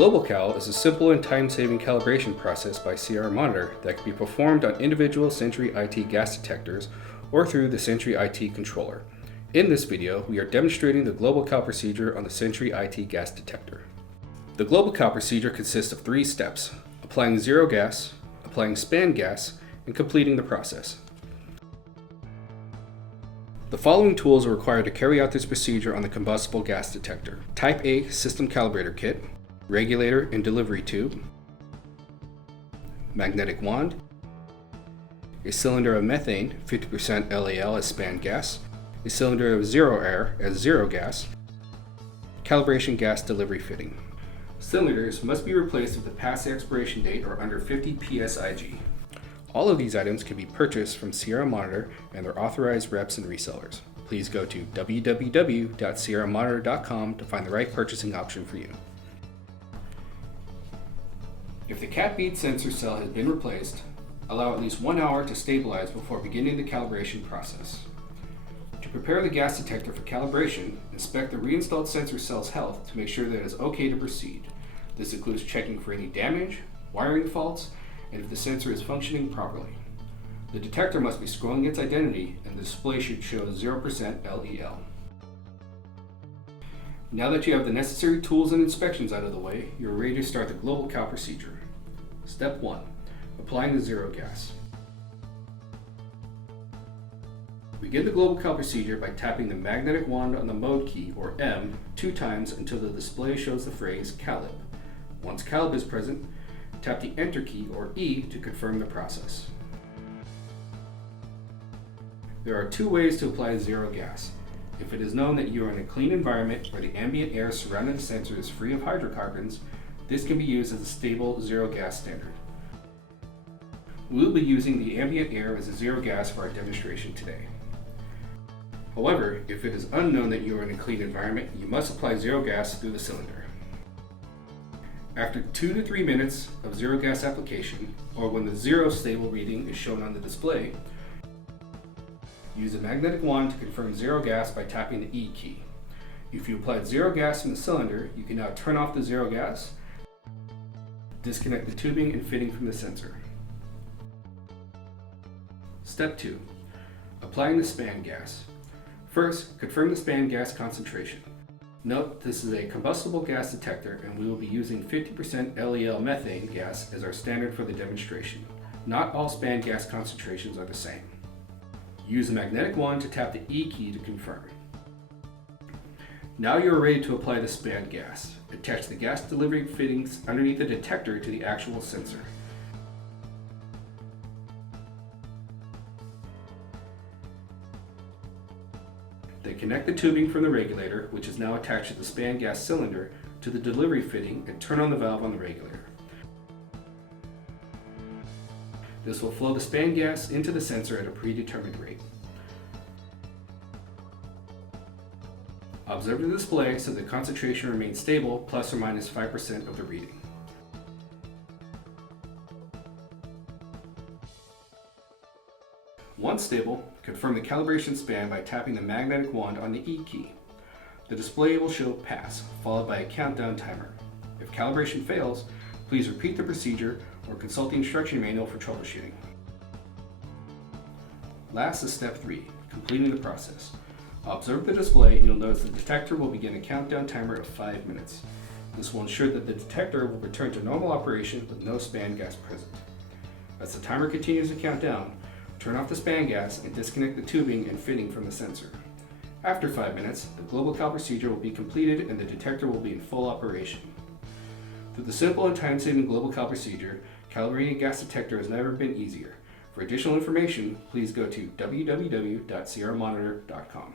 GlobalCal is a simple and time-saving calibration process by CR Monitor that can be performed on individual Sentry IT gas detectors or through the Sentry IT Controller. In this video, we are demonstrating the GlobalCal procedure on the Sentry IT gas detector. The GlobalCal procedure consists of 3 steps: applying zero gas, applying span gas, and completing the process. The following tools are required to carry out this procedure on the combustible gas detector: Type A system calibrator kit, regulator and delivery tube, magnetic wand, a cylinder of methane 50% LAL as span gas, a cylinder of zero air as zero gas, calibration gas delivery fitting. Cylinders must be replaced if the past expiration date or under 50 psig. All of these items can be purchased from CR Monitor and their authorized reps and resellers. Please go to www.crmonitor.com to find the right purchasing option for you. If the cat bead sensor cell has been replaced, allow at least 1 hour to stabilize before beginning the calibration process. To prepare the gas detector for calibration, inspect the reinstalled sensor cell's health to make sure that it is okay to proceed. This includes checking for any damage, wiring faults, and if the sensor is functioning properly. The detector must be scrolling its identity, and the display should show 0% LEL. Now that you have the necessary tools and inspections out of the way, you are ready to start the GlobalCal procedure. Step 1. Applying the zero gas. Begin the GlobalCal procedure by tapping the magnetic wand on the mode key, or M, 2 times until the display shows the phrase Calib. Once Calib is present, tap the Enter key, or E, to confirm the process. There are 2 ways to apply zero gas. If it is known that you are in a clean environment where the ambient air surrounding the sensor is free of hydrocarbons, this can be used as a stable zero gas standard. We will be using the ambient air as a zero gas for our demonstration today. However, if it is unknown that you are in a clean environment, you must apply zero gas through the cylinder. After 2 to 3 minutes of zero gas application, or when the zero stable reading is shown on the display, use a magnetic wand to confirm zero gas by tapping the E key. If you applied zero gas in the cylinder, you can now turn off the zero gas, disconnect the tubing and fitting from the sensor. Step 2. Applying the span gas. First, confirm the span gas concentration. Note this is a combustible gas detector and we will be using 50% LEL methane gas as our standard for the demonstration. Not all span gas concentrations are the same. Use a magnetic wand to tap the E key to confirm. Now you are ready to apply the span gas. Attach the gas delivery fittings underneath the detector to the actual sensor. Then connect the tubing from the regulator, which is now attached to the span gas cylinder, to the delivery fitting and turn on the valve on the regulator. This will flow the span gas into the sensor at a predetermined rate. Observe the display so the concentration remains stable, plus or minus 5% of the reading. Once stable, confirm the calibration span by tapping the magnetic wand on the E key. The display will show pass, followed by a countdown timer. If calibration fails, please repeat the procedure or consult the instruction manual for troubleshooting. Last is step 3, completing the process. Observe the display and you'll notice the detector will begin a countdown timer of 5 minutes. This will ensure that the detector will return to normal operation with no span gas present. As the timer continues to count down, turn off the span gas and disconnect the tubing and fitting from the sensor. After 5 minutes, the GlobalCal procedure will be completed and the detector will be in full operation. Through the simple and time-saving GlobalCal procedure, calibrating a gas detector has never been easier. For additional information, please go to www.crmonitor.com.